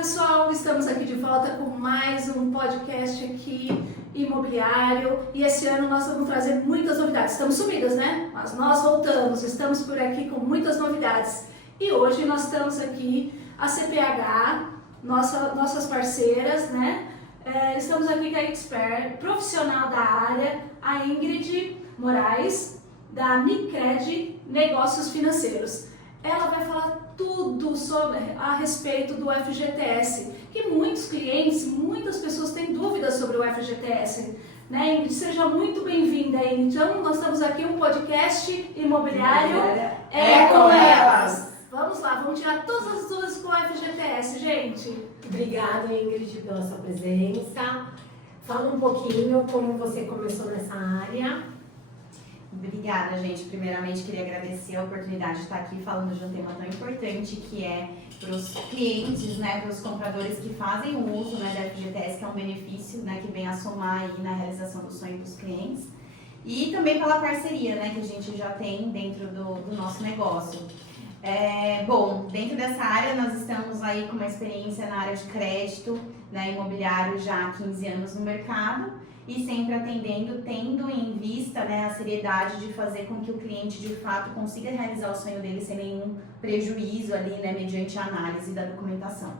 pessoal, estamos aqui de volta com mais um podcast aqui imobiliário e esse ano nós vamos trazer muitas novidades. Estamos sumidas, né? Mas nós voltamos, estamos por aqui com muitas novidades e hoje nós estamos aqui, a CPH, nossas parceiras, né? Estamos aqui com a expert profissional da área, a Ingrid Moraes, da Micred Negócios Financeiros. Ela vai falar tudo a respeito do FGTS, que muitos clientes, muitas pessoas têm dúvidas sobre o FGTS. Né, Ingrid, seja muito bem-vinda. Então, nós estamos aqui um podcast imobiliário com elas. Vamos lá, vamos tirar todas as dúvidas com o FGTS, gente. Obrigada, Ingrid, pela sua presença. Fala um pouquinho como você começou nessa área. Obrigada, gente. Primeiramente, queria agradecer a oportunidade de estar aqui falando de um tema tão importante que é para os clientes, né, para os compradores que fazem o uso, né, da FGTS, que é um benefício, né, que vem a somar aí na realização do sonho dos clientes. E também pela parceria, né, que a gente já tem dentro do nosso negócio. Bom, dentro dessa área nós estamos aí com uma experiência na área de crédito, né, imobiliário já há 15 anos no mercado e sempre atendendo, tendo em vista, né, a seriedade de fazer com que o cliente de fato consiga realizar o sonho dele sem nenhum prejuízo ali, né, mediante a análise da documentação.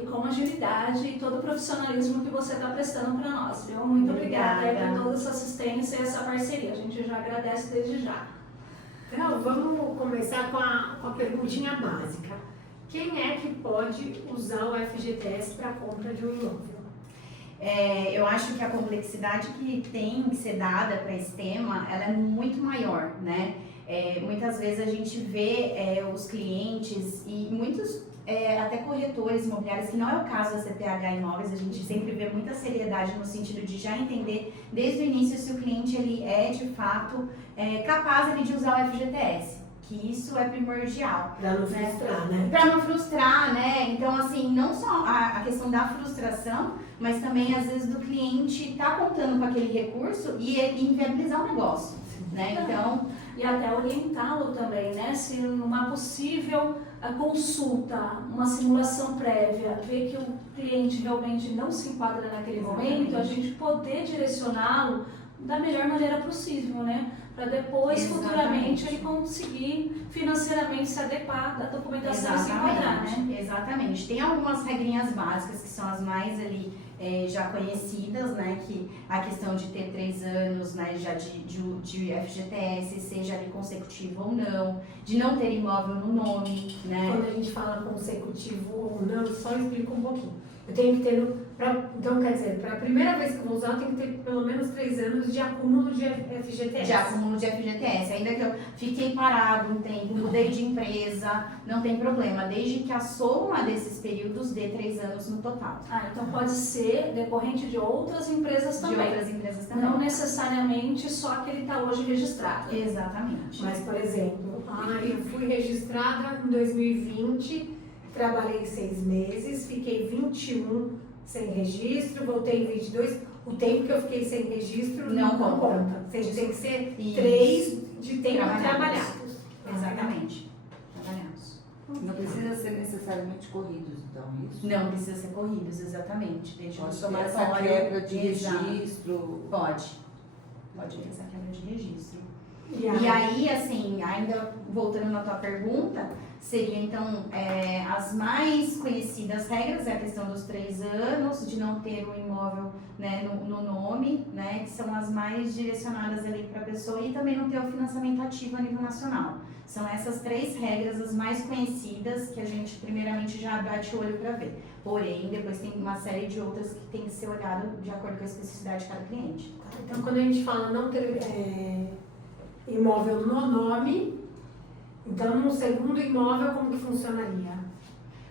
E com agilidade e todo o profissionalismo que você está prestando para nós, viu? Muito obrigada por toda essa assistência e essa parceria. A gente já agradece desde já. Então, vamos começar com a perguntinha básica. Quem é que pode usar o FGTS para a compra de um imóvel? Eu acho que a complexidade que tem que ser dada para esse tema, ela é muito maior, né? Muitas vezes a gente vê os clientes e muitos até corretores imobiliários, que não é o caso da CPH Imóveis, a gente sempre vê muita seriedade no sentido de já entender desde o início se o cliente ele é de fato capaz ali, de usar o FGTS, que isso é primordial. Para não frustrar, né? Para não frustrar, né? Então, assim, não só a questão da frustração, mas também às vezes do cliente estar contando com aquele recurso e inviabilizar o negócio, né? Então, e até orientá-lo também, né? Se numa possível consulta, uma simulação prévia, ver que o cliente realmente não se enquadra naquele momento, a gente poder direcioná-lo da melhor maneira possível, né? Para depois, futuramente, ele conseguir financeiramente se adequar da documentação e se enquadrar, né? Exatamente. Tem algumas regrinhas básicas que são as mais ali já conhecidas, né? Que a questão de ter 3 anos, né, já de FGTS, seja ali consecutivo ou não, de não ter imóvel no nome, né? Quando a gente fala consecutivo ou não, só explica um pouquinho. Eu tenho que ter, então quer dizer, para a primeira vez que eu vou usar, eu tenho que ter pelo menos 3 anos de acúmulo de FGTS. De acúmulo de FGTS, ainda que eu fiquei parado um tempo, mudei de empresa, não tem problema, desde que a soma desses períodos dê 3 anos no total. Então pode ser decorrente de outras empresas também. De outras empresas também. Não necessariamente só que ele está hoje registrado. Exatamente. Mas, por exemplo, eu fui registrada em 2020, trabalhei 6 meses, fiquei 21 sem registro, voltei em 22. O tempo que eu fiquei sem registro não conta. Ou seja, tem que ser 3 de tempo trabalhados. Exatamente. Trabalhados. Não precisa ser necessariamente corridos, então, isso? Não precisa ser corridos, exatamente. Desde pode o tomar essa quebra de registro? Pode ter essa quebra de registro. E aí, assim, ainda voltando na tua pergunta, seria então as mais conhecidas regras, a questão dos 3 anos, de não ter um imóvel, né, no nome, né, que são as mais direcionadas ali para a pessoa, e também não ter o financiamento ativo a nível nacional. São essas 3 regras as mais conhecidas que a gente primeiramente já bate o olho para ver. Porém, depois tem uma série de outras que tem que ser olhado de acordo com a especificidade de cada cliente. Então, quando a gente fala não ter imóvel no nome, então no segundo imóvel como que funcionaria?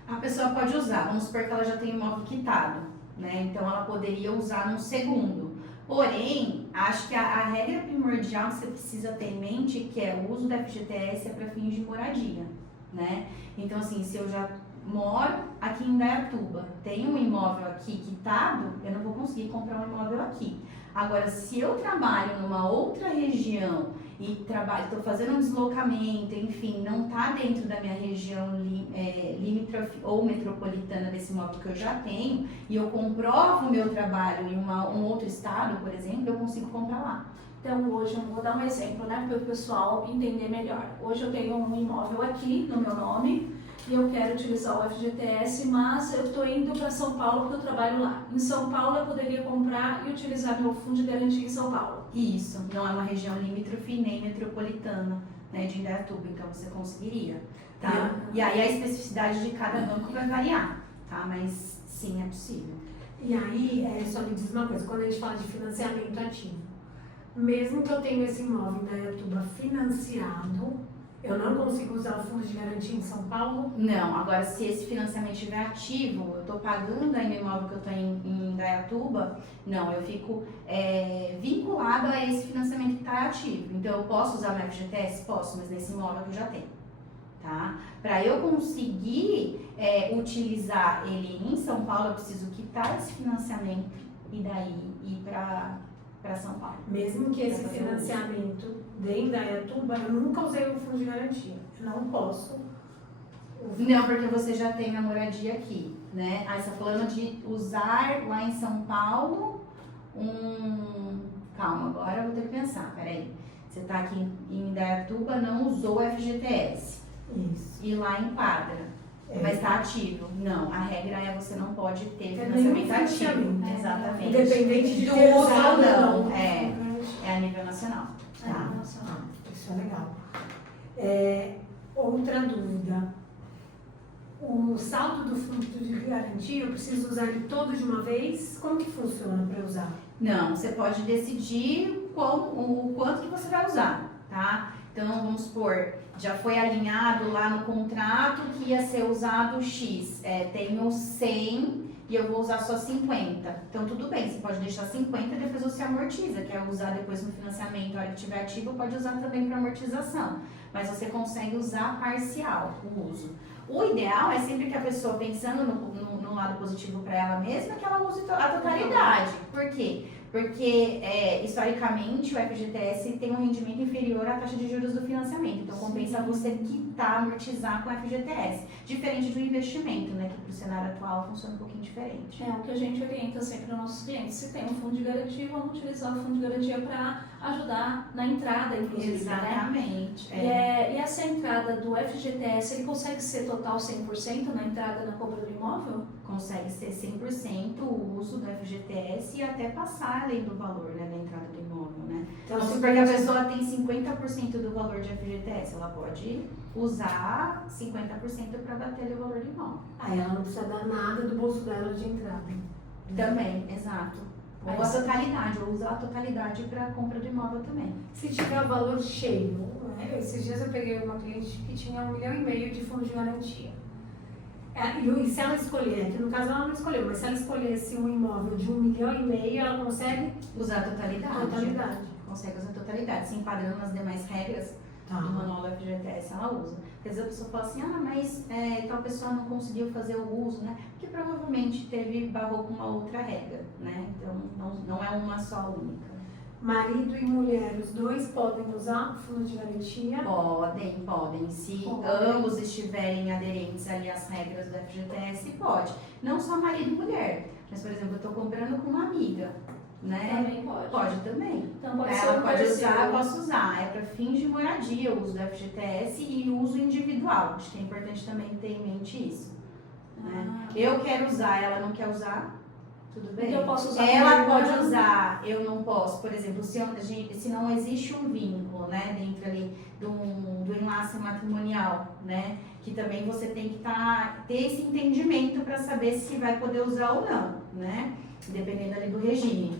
A pessoa pode usar, vamos supor que ela já tem imóvel quitado, né? Então ela poderia usar no segundo. Porém, acho que a regra primordial que você precisa ter em mente que o uso da FGTS para fins de moradia, né? Então, assim, se eu já moro aqui em Indaiatuba, tenho um imóvel aqui quitado, eu não vou conseguir comprar um imóvel aqui. Agora, se eu trabalho numa outra região e trabalho, estou fazendo um deslocamento, enfim, não está dentro da minha região limítrofe ou metropolitana desse imóvel que eu já tenho, e eu comprovo o meu trabalho em um outro estado, por exemplo, eu consigo comprar lá. Então, hoje, eu vou dar um exemplo, né, para o pessoal entender melhor. Hoje eu tenho um imóvel aqui no meu nome e eu quero utilizar o FGTS, mas eu estou indo para São Paulo porque eu trabalho lá. Em São Paulo, eu poderia comprar e utilizar meu fundo de garantia em São Paulo. Isso, não é uma região limítrofe nem metropolitana, né, de Indaiatuba, então você conseguiria, tá? E aí a especificidade de cada banco vai variar, tá? Mas sim, é possível. E aí, só me diz uma coisa, quando a gente fala de financiamento ativo, mesmo que eu tenha esse imóvel em Indaiatuba financiado, eu não consigo usar o fundo de garantia em São Paulo? Não, agora se esse financiamento estiver ativo, eu estou pagando aí no imóvel que eu estou em Indaiatuba, não, eu fico vinculada a esse financiamento que está ativo. Então eu posso usar meu FGTS? Posso, mas nesse imóvel que eu já tenho, tá? Para eu conseguir utilizar ele em São Paulo, eu preciso quitar esse financiamento e daí ir para São Paulo. Mesmo que esse financiamento de Indaiatuba, eu nunca usei o fundo de garantia. Eu não posso. Não, porque você já tem a moradia aqui, né? Aí você está falando de usar lá em São Paulo Calma, agora eu vou ter que pensar, peraí. Você está aqui em Indaiatuba, não usou o FGTS. Isso. E lá enquadra. Mas está ativo. Não, a regra é você não pode ter nenhum financiamento ativo. financiamento. Exatamente. Independente de do ter uso usado ou ou não. É a nível nacional. Tá. Isso é legal. Outra dúvida. O saldo do fundo de garantia, eu preciso usar ele todo de uma vez? Como que funciona para usar? Não, você pode decidir o quanto que você vai usar, tá? Então, vamos supor, já foi alinhado lá no contrato que ia ser usado X. Tenho 100 e eu vou usar só 50. Então, tudo bem, você pode deixar 50 e depois você amortiza, quer usar depois no financiamento, a hora que estiver ativo, pode usar também para amortização. Mas você consegue usar parcial o uso. O ideal é sempre que a pessoa, pensando no lado positivo para ela mesma, que ela use a totalidade. Por quê? Porque, historicamente, o FGTS tem um rendimento inferior à taxa de juros do financiamento. Então, compensa você quitar, amortizar com o FGTS. Diferente do investimento, né? Que para o cenário atual funciona um pouquinho diferente. É o que a gente orienta sempre aos nossos clientes. Se tem um fundo de garantia, vamos utilizar o fundo de garantia para ajudar na entrada, inclusive. Exatamente. Né? E essa entrada do FGTS, ele consegue ser total 100% na entrada na compra do imóvel? Consegue ser 100% o uso do FGTS e até passar além do valor, né, da entrada do imóvel, né? Então, se porque a pessoa tem 50% do valor de FGTS, ela pode usar 50% para bater o valor do imóvel. Aí ela não precisa dar nada do bolso dela de entrada. Também, exato. Ou a totalidade, ou usar a totalidade para a compra do imóvel também. Se tiver o valor cheio, né? Esses dias eu peguei uma cliente que tinha 1,5 milhão de fundo de garantia. E se ela escolher, que no caso ela não escolheu, mas se ela escolhesse um imóvel de 1,5 milhão, ela consegue usar a totalidade. Consegue usar a totalidade, se enquadrando nas demais regras do manual do FGTS, ela usa. Às vezes a pessoa fala assim, mas tal pessoa não conseguiu fazer o uso, né? Porque provavelmente barrou com uma outra regra, né? Então não é uma só única. Marido e mulher, os dois podem usar o fundo de garantia? Podem. Se ambos estiverem aderentes ali às regras do FGTS, pode. Não só marido e mulher, mas, por exemplo, eu estou comprando com uma amiga, né? Também pode. Pode também. Então, pode ser ela um pode terceiro. usar, eu posso usar. É para fins de moradia o uso do FGTS e o uso individual. Acho que é importante também ter em mente isso. Né? Eu quero usar, ela não quer usar. Tudo bem. Então eu posso usar. Ela pode usar, eu não posso. Por exemplo, se não existe um vínculo, né, dentro ali do enlace matrimonial, né, que também você tem que ter esse entendimento para saber se vai poder usar ou não, né, dependendo ali do regime.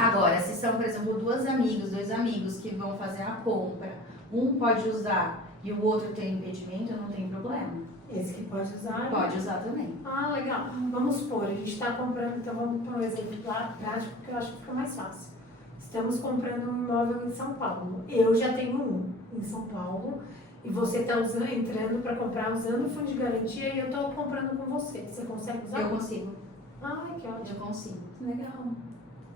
Agora, se são, por exemplo, dois amigos que vão fazer a compra, um pode usar e o outro tem impedimento, não tem problema. Esse que pode usar? Pode usar também. Legal. Vamos supor, a gente está comprando, então vamos para um exemplo prático, que eu acho que fica mais fácil. Estamos comprando um imóvel em São Paulo. Eu já tenho um em São Paulo e você está entrando para comprar usando o fundo de garantia e eu estou comprando com você. Você consegue usar? Eu consigo. Que ótimo. Eu consigo. Legal.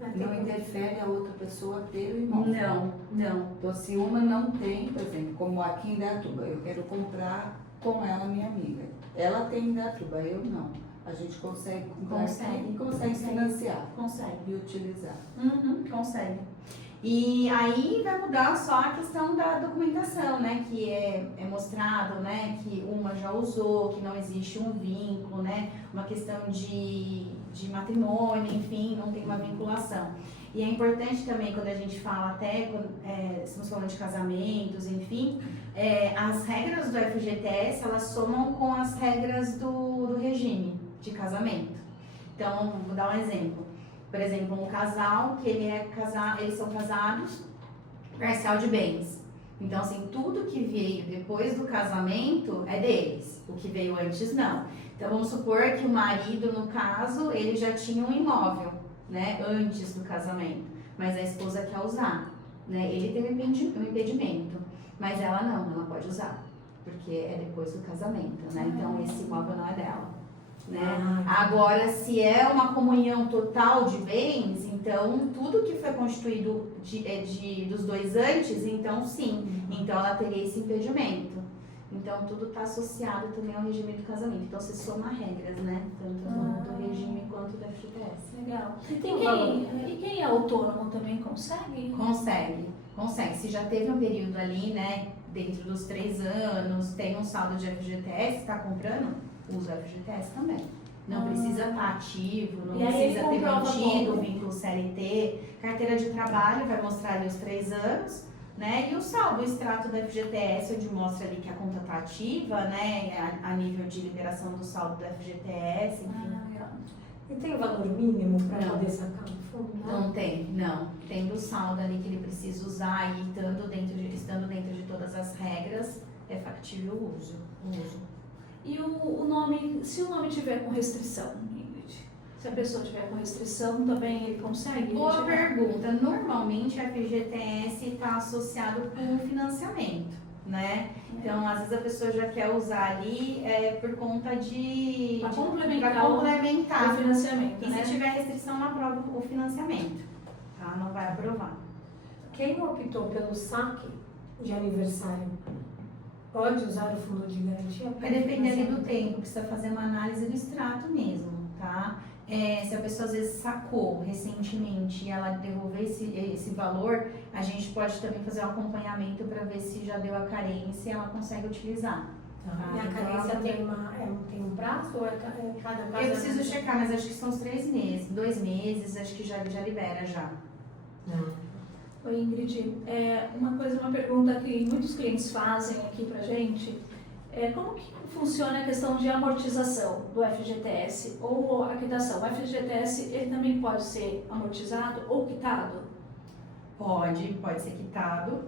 Não interfere a outra pessoa ter o imóvel? Não. Então, se uma não tem, por exemplo, como aqui em Indaiatuba, eu quero comprar com ela, minha amiga. Ela tem em Indaiatuba, eu não. A gente consegue comprar Consegue. e consegue financiar Consegue. e utilizar. Consegue. E aí vai mudar só a questão da documentação, né? Que é mostrado, né? Que uma já usou, que não existe um vínculo, né? Uma questão de matrimônio, enfim, não tem uma vinculação. E é importante também quando a gente fala estamos falando de casamentos, enfim, as regras do FGTS, elas somam com as regras do regime de casamento. Então, vou dar um exemplo. Por exemplo, um casal que eles são casados, parcial de bens. Então, assim, tudo que veio depois do casamento é deles. O que veio antes, não. Então, vamos supor que o marido, no caso, ele já tinha um imóvel, né, antes do casamento. Mas a esposa quer usar, né? Ele teve um impedimento, mas ela não, ela pode usar. Porque é depois do casamento, né? Então, esse imóvel não é dela. Né? Agora, se é uma comunhão total de bens, então tudo que foi constituído dos dois antes, então sim, então ela teria esse impedimento. Então tudo está associado também ao regime do casamento. Então se soma regras, né? Tanto do regime quanto do FGTS. Legal. E quem é autônomo também consegue? Consegue. Se já teve um período ali, né? Dentro dos 3 anos, tem um saldo de FGTS, está comprando? Usa o FGTS também. Não precisa estar ativo, não precisa ter mantido o vínculo CLT. Carteira de trabalho vai mostrar ali os 3 anos, né? E o saldo, o extrato do FGTS, onde mostra ali que a conta está ativa, né? A nível de liberação do saldo do FGTS, enfim. E tem valor mínimo para Não. poder sacar no fundo? Não tem. Tem o saldo ali que ele precisa usar e estando dentro de todas as regras, é factível o uso. E o nome, se o nome tiver com restrição, Ingrid? Se a pessoa tiver com restrição, também ele consegue? Boa retirar? pergunta. Normalmente a FGTS está associado com o financiamento, né? Então, às vezes a pessoa já quer usar ali por conta de... Para complementar complementar. o financiamento, E né? se tiver restrição, não aprova o financiamento, tá? Não vai aprovar. Quem optou pelo saque de aniversário pode usar o fundo de garantia? Vai depender ali do tempo, precisa fazer uma análise do extrato mesmo, tá? Se a pessoa às vezes sacou recentemente e ela devolver esse valor, a gente pode também fazer um acompanhamento para ver se já deu a carência e ela consegue utilizar. Tá. Tá? E a Então, carência ela tem um prazo ou é cada caso? Eu preciso checar, mas acho que são os 3 meses, 2 meses, acho que já libera já. Oi, Ingrid, uma pergunta que muitos clientes fazem aqui pra gente, como que funciona a questão de amortização do FGTS ou a quitação? O FGTS, ele também pode ser amortizado ou quitado? Pode ser quitado.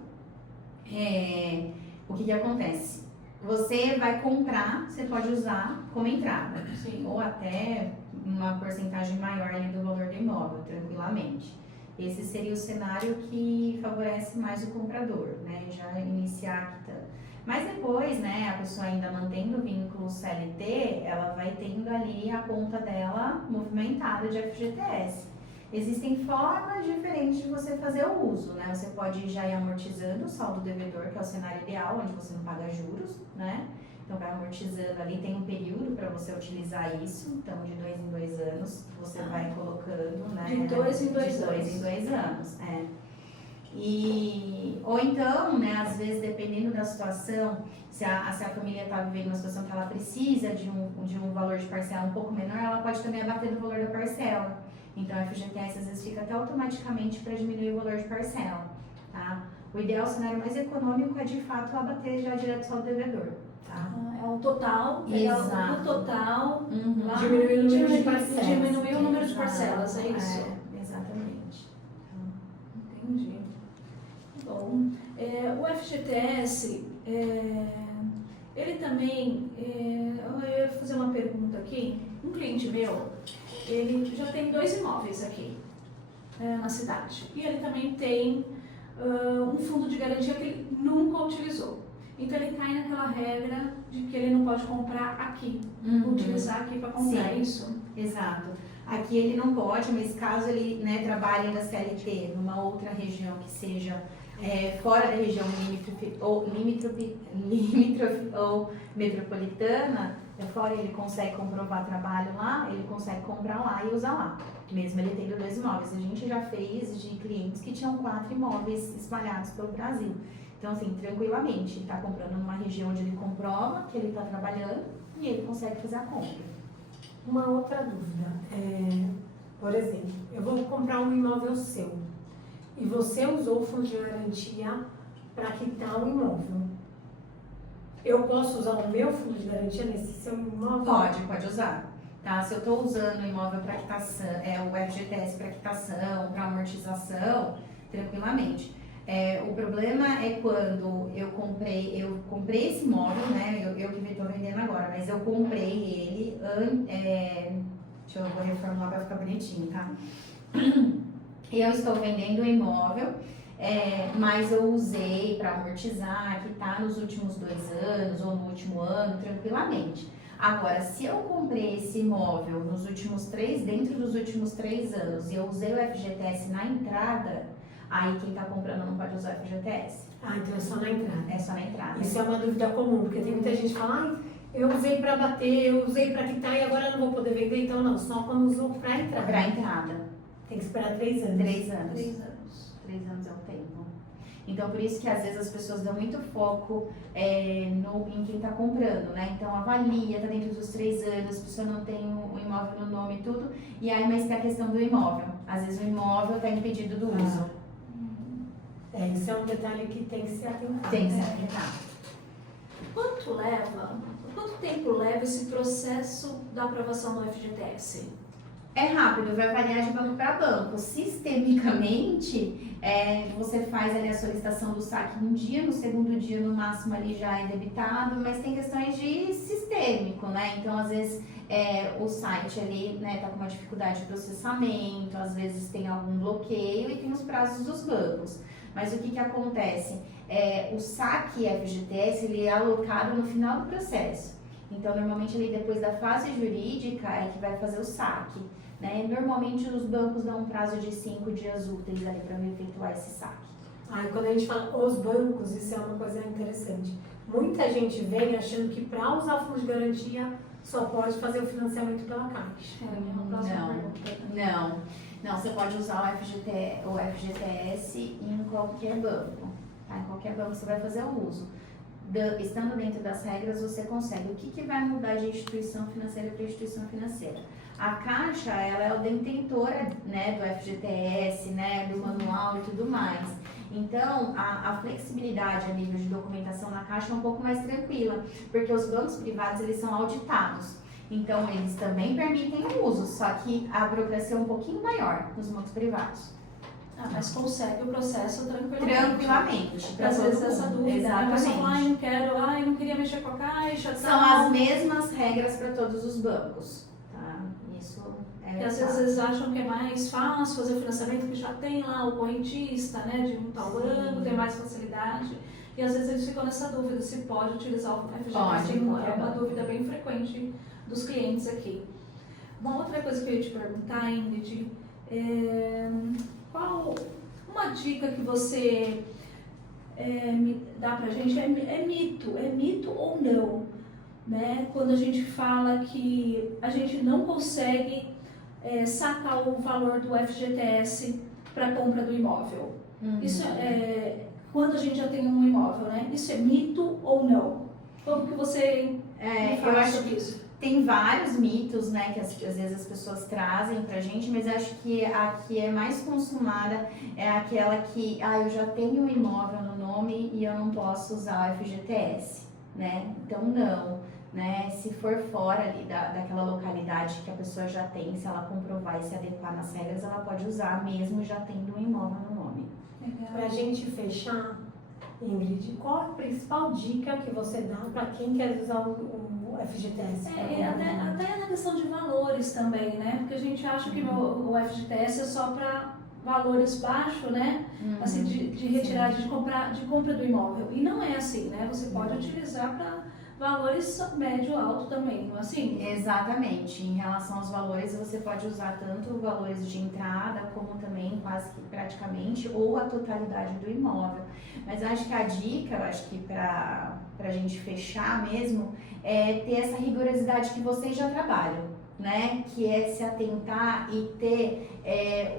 O que acontece? Você vai comprar, você pode usar como entrada, Sim. ou até uma porcentagem maior ali do valor do imóvel, tranquilamente. Esse seria o cenário que favorece mais o comprador, né? Já iniciar a quitanda. Mas depois, né, a pessoa ainda mantendo o vínculo CLT, ela vai tendo ali a conta dela movimentada de FGTS. Existem formas diferentes de você fazer o uso, né? Você pode já ir amortizando o saldo devedor, que é o cenário ideal, onde você não paga juros, né? Então vai amortizando ali, tem um período para você utilizar isso, então de 2 em 2 anos você vai colocando, né? De 2 em 2 De 2 em 2 anos, ou então, né, às vezes dependendo da situação, se a família está vivendo uma situação que ela precisa de um valor de parcela um pouco menor, ela pode também abater do valor da parcela. Então a FGTS às vezes fica até automaticamente para diminuir o valor de parcela, tá? O ideal, o cenário mais econômico é de fato abater já direto só o devedor, tá? É o total, pegar Exato. o total, lá, Diminuir o número de diminuir- parcelas. diminuir o número de parcelas, é isso? Exatamente. Entendi. Bom, o FGTS, ele também, eu ia fazer uma pergunta aqui, um cliente meu, ele já tem 2 imóveis aqui na cidade, e ele também tem um fundo de garantia que ele nunca utilizou. Então ele cai naquela regra de que ele não pode comprar aqui, utilizar aqui para comprar Sim. isso. Exato. Aqui ele não pode, mas caso ele, né, trabalhe da CLT numa outra região que seja fora da região limítrofe ou metropolitana, fora ele consegue comprovar trabalho lá, ele consegue comprar lá e usar lá, mesmo ele tendo 2 imóveis. A gente já fez de clientes que tinham 4 imóveis espalhados pelo Brasil. Então, assim, tranquilamente, ele está comprando numa região onde ele comprova que ele está trabalhando e ele consegue fazer a compra. Uma outra dúvida, por exemplo, eu vou comprar um imóvel seu e você usou o fundo de garantia para quitar o imóvel. Eu posso usar o meu fundo de garantia nesse seu imóvel? Pode usar. Tá? Se eu estou usando o imóvel para quitação, o FGTS para quitação, para amortização, tranquilamente. O problema é quando eu comprei esse imóvel, né? Eu que estou vendendo agora, mas eu comprei ele, vou reformular para ficar bonitinho, tá? Eu estou vendendo o imóvel, mas eu usei para amortizar, que está nos últimos 2 anos ou no último ano, tranquilamente. Agora, se eu comprei esse imóvel dentro dos últimos 3 anos e eu usei o FGTS na entrada, aí quem está comprando não pode usar o FGTS. Ah, então é só na entrada. É só na entrada. Isso é uma dúvida comum, porque tem muita gente que fala, eu usei para bater, eu usei para quitar e agora eu não vou poder vender, então não, só quando usou para entrada. Para entrada. Tem que esperar 3 anos. 3 anos. 3 anos. 3 anos é o tempo. Então, por isso que às vezes as pessoas dão muito foco em quem está comprando, né? Então, avalia, tá dentro dos 3 anos, a pessoa não tem o imóvel no nome e tudo, e aí, mas tem a questão do imóvel. Às vezes o imóvel está impedido do uso. Isso é um detalhe que tem que ser atentado. Tem que ser atentado. Quanto tempo leva esse processo da aprovação do FGTS? É rápido, vai variar de banco para banco. Sistemicamente, você faz ali a solicitação do saque um dia, no segundo dia, no máximo, ali já é debitado, mas tem questões de sistêmico, né? Então, às vezes, o site ali, né, tá com uma dificuldade de processamento, às vezes tem algum bloqueio e tem os prazos dos bancos. Mas o que acontece? O saque FGTS, ele é alocado no final do processo. Então, normalmente, ali depois da fase jurídica é que vai fazer o saque. Né? Normalmente, os bancos dão um prazo de 5 dias úteis ali para efetuar esse saque. E quando a gente fala os bancos, isso é uma coisa interessante. Muita gente vem achando que para usar o fundo de garantia só pode fazer o financiamento pela Caixa. Não, você pode usar o FGTS em qualquer banco. Tá? Em qualquer banco você vai fazer o uso. Estando dentro das regras, você consegue. O que vai mudar de instituição financeira para instituição financeira? A Caixa, ela é a detentora, né, do FGTS, né, do manual e tudo mais. Então, a flexibilidade a nível de documentação na Caixa é um pouco mais tranquila, porque os bancos privados, eles são auditados. Então, eles também permitem o uso, só que a burocracia é um pouquinho maior nos bancos privados. Mas consegue o processo tranquilamente. Tranquilamente. Às vezes essa dúvida, Exatamente. A pessoa fala, não queria mexer com a Caixa. São as mesmas regras para todos os bancos. Tá? Isso E às vezes eles acham que é mais fácil fazer o financiamento, que já tem lá o correntista, né, de um tal banco, tem mais facilidade. E às vezes eles ficam nessa dúvida se pode utilizar o FGTS. É uma dúvida bem frequente dos clientes aqui. Uma outra coisa que eu ia te perguntar, Ingrid, qual uma dica que você me dá pra gente? É mito ou não? Né? Quando a gente fala que a gente não consegue sacar o valor do FGTS para compra do imóvel. Isso quando a gente já tem um imóvel, né? Isso é mito ou não? Como que você eu acho que isso? Tem vários mitos, né, que às vezes as pessoas trazem pra gente, mas acho que a que é mais consumada é aquela que, eu já tenho um imóvel no nome e eu não posso usar o FGTS, né? Então, não, né? Se for fora ali daquela localidade que a pessoa já tem, se ela comprovar e se adequar nas regras, ela pode usar mesmo já tendo um imóvel no nome. Pra gente fechar, Ingrid, qual a principal dica que você dá para quem quer usar o FGTS? Até na questão de valores também, né? Porque a gente acha que o FGTS é só para valores baixos, né? Assim, de retirada, de compra do imóvel. E não é assim, né? Você pode utilizar para valores médio alto também, assim. Exatamente. Em relação aos valores, você pode usar tanto valores de entrada, como também quase que praticamente, ou a totalidade do imóvel. Mas eu acho que a dica, eu acho que para a gente fechar mesmo, é ter essa rigorosidade que vocês já trabalham, né? Que é se atentar e ter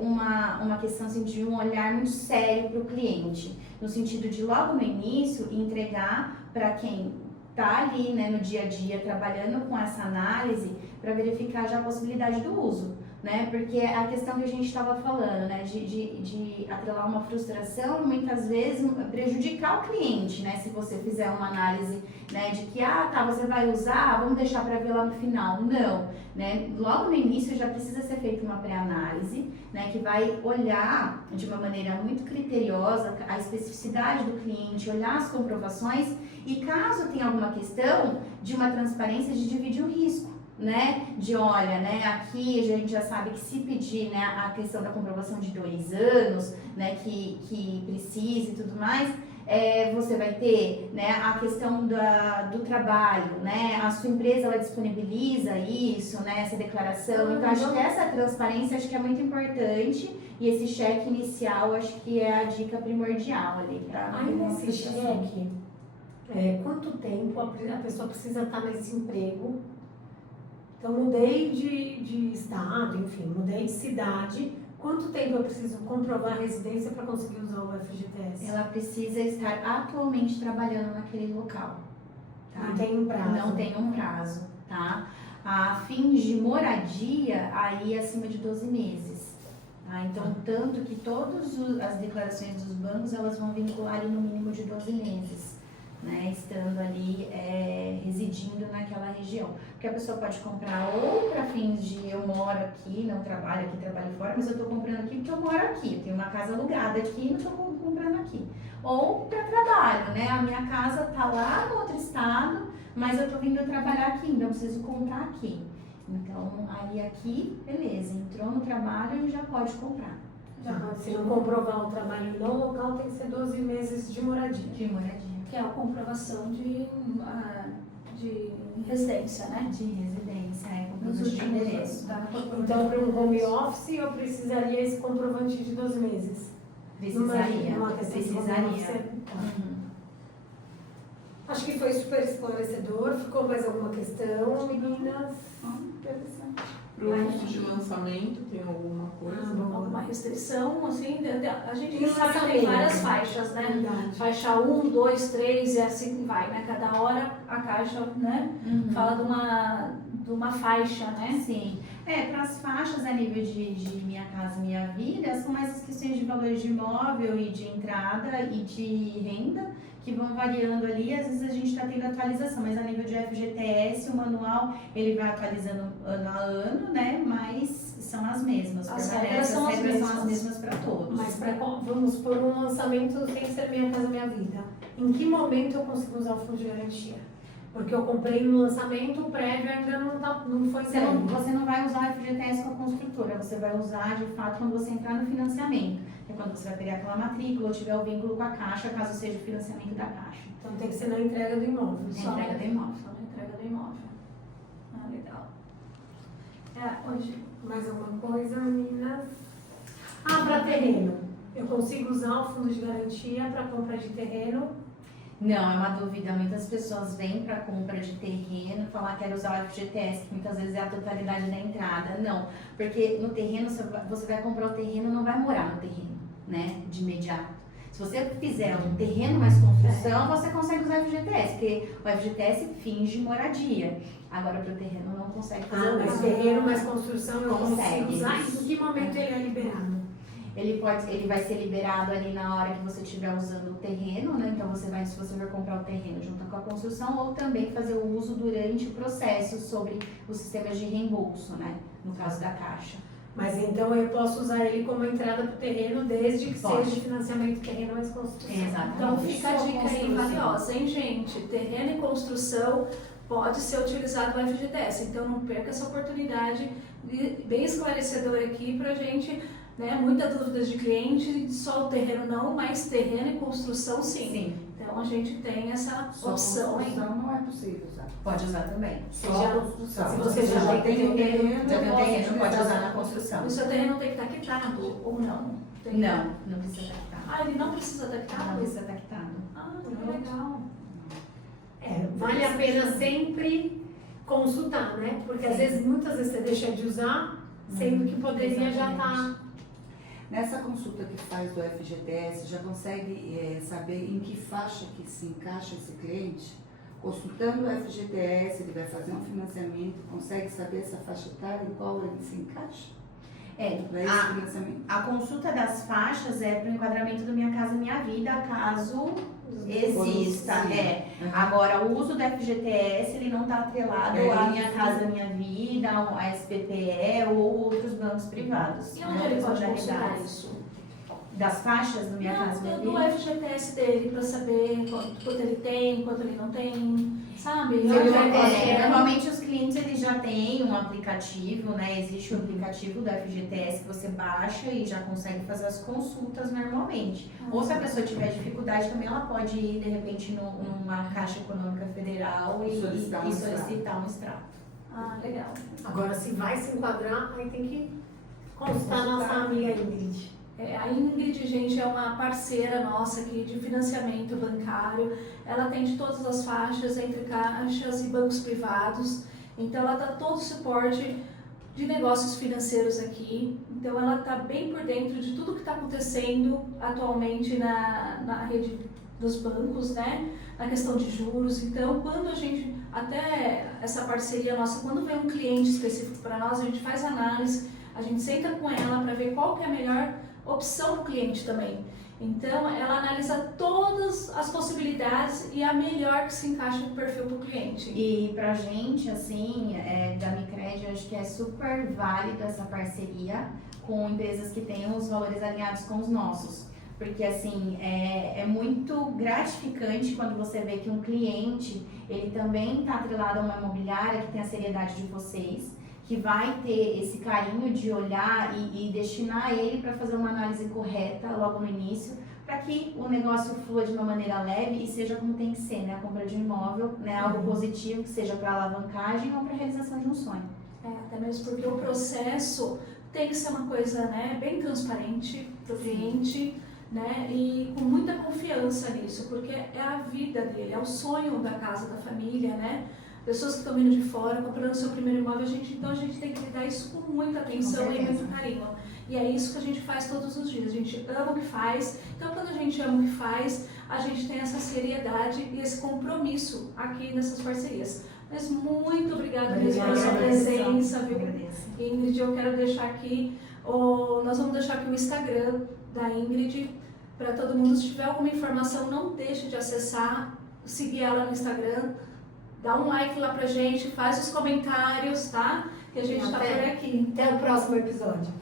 uma questão assim, de um olhar muito sério para o cliente, no sentido de logo no início entregar para quem está ali, né, no dia a dia trabalhando com essa análise, para verificar já a possibilidade do uso, né? Porque a questão que a gente estava falando, né, de atrelar uma frustração, muitas vezes prejudicar o cliente, né? Se você fizer uma análise, né, de que, você vai usar, vamos deixar para ver lá no final. Não, né? Logo no início já precisa ser feita uma pré-análise, né, que vai olhar de uma maneira muito criteriosa a especificidade do cliente, olhar as comprovações e caso tenha alguma questão de uma transparência de dividir o risco, né, de olha, né, aqui a gente já sabe que se pedir, né, a questão da comprovação de 2 anos, né, que precisa e tudo mais, você vai ter, né, a questão do trabalho, né, a sua empresa ela disponibiliza isso, né, essa declaração, então acho que essa transparência acho que é muito importante e esse cheque inicial acho que é a dica primordial ali para Aí nesse cheque, quanto tempo a pessoa precisa estar nesse emprego? Então, mudei de estado, enfim, mudei de cidade. Quanto tempo eu preciso comprovar a residência para conseguir usar o FGTS? Ela precisa estar atualmente trabalhando naquele local. Tá? Não tem um prazo. Não tem um prazo, tá? A fins de moradia, aí acima de 12 meses. Tá? Então, tanto que todas as declarações dos bancos, elas vão vincular ali no mínimo de 12 meses. Né, estando ali residindo naquela região. Porque a pessoa pode comprar ou para fins de eu moro aqui, não trabalho aqui, trabalho fora, mas eu estou comprando aqui porque eu moro aqui, eu tenho uma casa alugada aqui e não estou comprando aqui. Ou para trabalho, né? A minha casa está lá no outro estado, mas eu estou vindo trabalhar aqui, então eu preciso comprar aqui. Então, aí aqui, beleza, entrou no trabalho e já pode comprar. Se não comprovar o trabalho no local, tem que ser 12 meses de moradia. De moradia. Que é a comprovação de residência, né? De residência, Nos comprovante de últimos endereço. Então, para um home office, eu precisaria esse comprovante de 12 meses. Precisaria. Numa questão de home Precisaria. office, tá. Uhum. Acho que foi super esclarecedor. Ficou mais alguma questão, meninas? Interessante. Pro custo de lançamento, tem alguma coisa? Alguma restrição, assim, a gente E sabe que tem lançamento? várias faixas, né? Verdade. Faixa 1, 2, 3 e assim vai, né? Cada hora a Caixa, né? Fala de uma faixa, né? Sim. Para as faixas a nível de Minha Casa Minha Vida, são mais as questões de valores de imóvel e de entrada e de renda, que vão variando ali, às vezes a gente está tendo atualização, mas a nível de FGTS, o manual, ele vai atualizando ano a ano, né, mas são as mesmas. As permanece, regras são as regras mesmas. são as mesmas para todos. Mas vamos por um lançamento sem ser Minha Casa Minha Vida. Em que momento eu consigo usar o fundo de garantia? Porque eu comprei no lançamento, o prédio ainda não foi Você não vai usar o FGTS com a construtora, você vai usar de fato quando você entrar no financiamento. É quando você vai pegar aquela matrícula ou tiver o vínculo com a Caixa, caso seja o financiamento da Caixa. Então tem que ser na entrega do imóvel. Na entrega do imóvel. Só na entrega do imóvel. Legal. Hoje. Mais alguma coisa, meninas? Para terreno. Eu consigo usar o fundo de garantia para compra de terreno? Não, é uma dúvida. Muitas pessoas vêm para compra de terreno falar que quer usar o FGTS, que muitas vezes é a totalidade da entrada. Não, porque no terreno, você vai comprar o terreno e não vai morar no terreno, né, de imediato. Se você fizer um terreno mais construção, você consegue usar o FGTS, porque o FGTS finge moradia. Agora, para o terreno, não consegue fazer o Mas uso. terreno mais construção eu Consegue. consigo usar? Em que momento ele é liberado? Ele vai ser liberado ali na hora que você estiver usando o terreno, né? Então se você for comprar o terreno junto com a construção, ou também fazer o uso durante o processo sobre os sistemas de reembolso, né? No caso da Caixa. Mas então eu posso usar ele como entrada para o terreno desde que Pode. seja financiamento terreno mais construção. Exatamente. Então fica a Só dica aí construção. valiosa, hein, gente? Terreno e construção pode ser utilizado no FGTS. Então não perca essa oportunidade bem esclarecedora aqui pra gente né? Muitas dúvidas de cliente, só o terreno não, mas terreno e construção sim. Sim, Então a gente tem essa Só opção aí. construção não é possível usar. pode usar também. Só Já- construção. se você já tem o terreno, Já tem o pode terreno, pode utilizar usar na construção. O seu terreno tem que estar quitado ou não? Tem- Não, não precisa estar quitado. Ah, ele não precisa estar Não quitado? precisa estar quitado. Ah, que legal. Vale a pena sempre consultar, né? Porque às vezes, muitas vezes você deixa de usar, sendo que poderia já estar. Nessa consulta que faz do FGTS, já consegue saber em que faixa que se encaixa esse cliente? Consultando o FGTS, ele vai fazer um financiamento, consegue saber essa faixa etária em qual ele se encaixa? Para esse financiamento? A consulta das faixas é para o enquadramento do Minha Casa Minha Vida, caso exista. Sim. Agora, o uso do FGTS, ele não está atrelado É à Minha isso. Casa Minha Vida, a SPPE ou outros bancos privados. E onde ele pode consultar isso? Das faixas do Minha Casa Minha Não, do Vida? FGTS dele, para saber quanto ele tem, quanto ele não tem, sabe? Normalmente os clientes eles já têm um aplicativo, né? Existe o aplicativo do FGTS que você baixa e já consegue fazer as consultas normalmente. Ou se a pessoa tiver dificuldade também, ela pode ir de repente numa Caixa Econômica Federal e Solicitar solicitar um extrato. Ah, legal. Agora, se vai se enquadrar, aí tem que consultar a nossa amiga Ingrid. A Ingrid, gente, é uma parceira nossa aqui de financiamento bancário. Ela atende todas as faixas entre caixas e bancos privados. Então, ela dá todo o suporte de negócios financeiros aqui. Então, ela está bem por dentro de tudo que está acontecendo atualmente na rede dos bancos, né? Na questão de juros. Então, quando a gente, até essa parceria nossa, quando vem um cliente específico para nós, a gente faz análise, a gente senta com ela para ver qual que é a melhor opção do cliente também. Então, ela analisa todas as possibilidades e a melhor que se encaixa no perfil do cliente. E pra gente, assim, da Micred, eu acho que é super válido essa parceria com empresas que tenham os valores alinhados com os nossos. Porque, assim, é muito gratificante quando você vê que um cliente, ele também está atrelado a uma imobiliária que tem a seriedade de vocês, que vai ter esse carinho de olhar e destinar ele para fazer uma análise correta logo no início, para que o negócio flua de uma maneira leve e seja como tem que ser, né? A compra de um imóvel, né? Algo positivo, que seja para alavancagem ou para realização de um sonho. Até mesmo porque o processo tem que ser uma coisa, né, bem transparente para o cliente, né, e com muita confiança nisso, porque é a vida dele, é o sonho da casa, da família, né? Pessoas que estão vindo de fora, comprando seu primeiro imóvel, então a gente tem que lidar isso com muita atenção e muito carinho. E é isso que a gente faz todos os dias, a gente ama o que faz, então quando a gente ama o que faz, a gente tem essa seriedade e esse compromisso aqui nessas parcerias. Mas muito obrigada mesmo pela sua presença, viu? Agradeço. Ingrid, eu quero deixar aqui, nós vamos deixar aqui o Instagram da Ingrid, para todo mundo, se tiver alguma informação, não deixe de acessar, seguir ela no Instagram, dá um like lá pra gente, faz os comentários, tá? Que a gente tá por aqui. Até o próximo episódio.